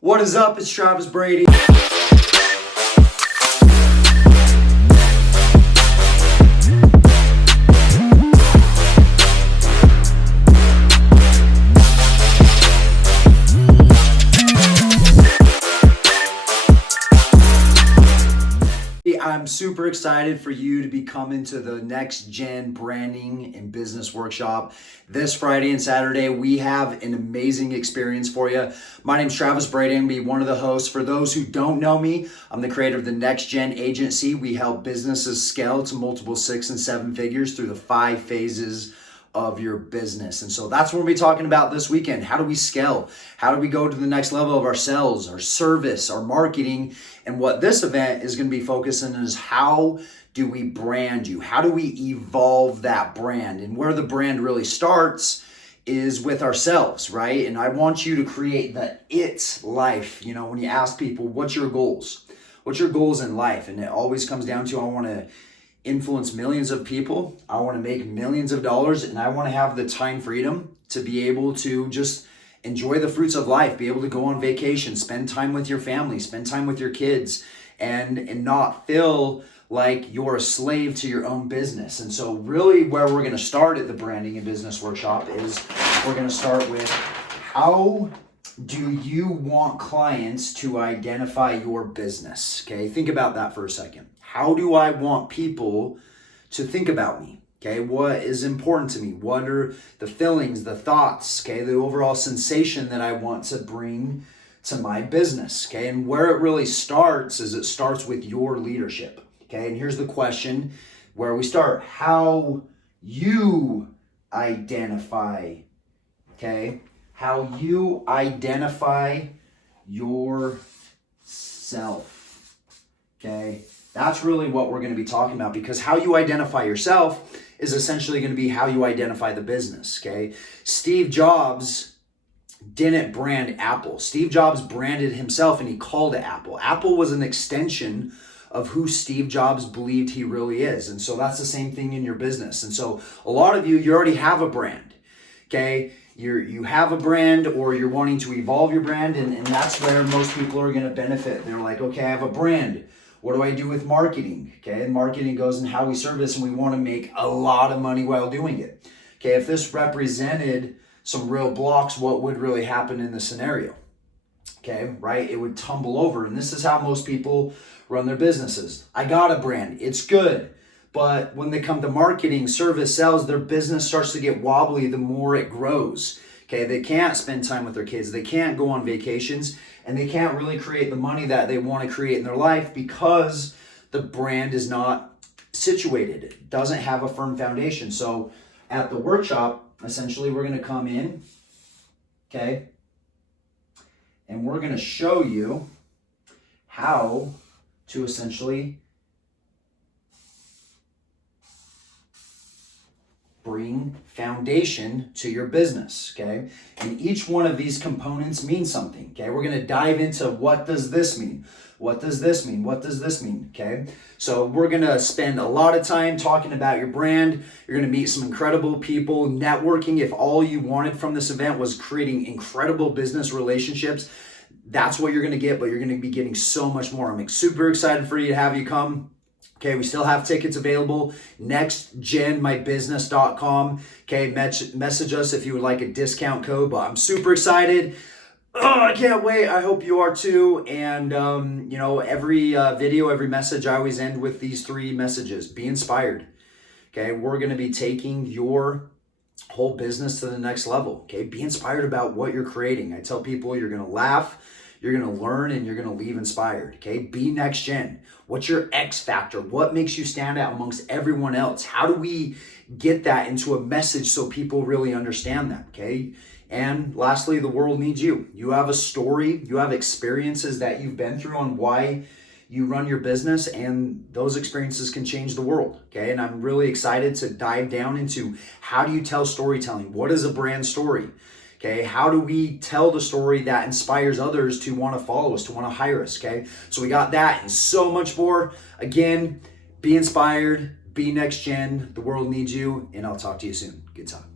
What is up? It's Travis Brady. I'm super excited for you to be coming to the Next Gen Branding and Business Workshop this Friday and Saturday. We have an amazing experience for you. My name's Travis Brady. I'm going to be one of the hosts. For those who don't know me, I'm the creator of the Next Gen Agency. We help businesses scale to multiple 6 and 7 figures through the 5 phases of your business. And so that's what we'll be talking about this weekend. How do we scale? How do we go to the next level of our sales, our service, our marketing? And what this event is going to be focusing on is how do we brand you? How do we evolve that brand? And where the brand really starts is with ourselves, right? And I want you to create the it life. You know, when you ask people, what's your goals? What's your goals in life? And it always comes down to, I want to influence millions of people. I want to make millions of dollars, and I want to have the time freedom to be able to just enjoy the fruits of life, be able to go on vacation, spend time with your family, spend time with your kids, and not feel like you're a slave to your own business. And so really where we're going to start at the Branding and Business Workshop is we're going to start with, how do you want clients to identify your business? Okay, think about that for a second. How do I want people to think about me? Okay, what is important to me? What are the feelings, the thoughts, okay, the overall sensation that I want to bring to my business? Okay, and where it really starts is it starts with your leadership. Okay, and here's the question where we start. How you identify, okay, how you identify yourself, okay? That's really what we're going to be talking about, because how you identify yourself is essentially going to be how you identify the business, okay? Steve Jobs didn't brand Apple. Steve Jobs branded himself and he called it Apple. Apple was an extension of who Steve Jobs believed he really is. And so that's the same thing in your business. And so a lot of you already have a brand, okay? You have a brand, or you're wanting to evolve your brand, and that's where most people are going to benefit. They're like, okay, I have a brand. What do I do with marketing? Okay, and marketing goes in how we service, and we want to make a lot of money while doing it. Okay, if this represented some real blocks, what would really happen in the scenario? Okay, right? It would tumble over, and this is how most people run their businesses. I got a brand, it's good. But when they come to marketing, service, sales, their business starts to get wobbly the more it grows. Okay, they can't spend time with their kids. They can't go on vacations, and they can't really create the money that they want to create in their life because the brand is not situated. It doesn't have a firm foundation. So at the workshop, essentially, we're going to come in, okay, and we're going to show you how to essentially bring foundation to your business, okay? And each one of these components means something, okay? We're going to dive into, what does this mean? What does this mean? What does this mean, okay? So we're going to spend a lot of time talking about your brand. You're going to meet some incredible people, networking. If all you wanted from this event was creating incredible business relationships, that's what you're going to get, but you're going to be getting so much more. I'm super excited for you to have you come. Okay, we still have tickets available, nextgenmybusiness.com. Okay, message us if you would like a discount code, but I'm super excited. Oh, I can't wait. I hope you are too. And, you know, every video, every message, I always end with these 3 messages. Be inspired. Okay, we're going to be taking your whole business to the next level. Okay, be inspired about what you're creating. I tell people, you're going to laugh, you're going to learn, and you're going to leave inspired. Okay, be next gen. What's your X factor? What makes you stand out amongst everyone else? How do we get that into a message so people really understand that? Okay, and lastly, the world needs you. You have a story, you have experiences that you've been through on why you run your business, and those experiences can change the world. Okay, and I'm really excited to dive down into, how do you tell storytelling? What is a brand story? Okay, how do we tell the story that inspires others to want to follow us, to want to hire us? Okay, so we got that and so much more. Again, be inspired, be next gen. The world needs you, and I'll talk to you soon. Good talk.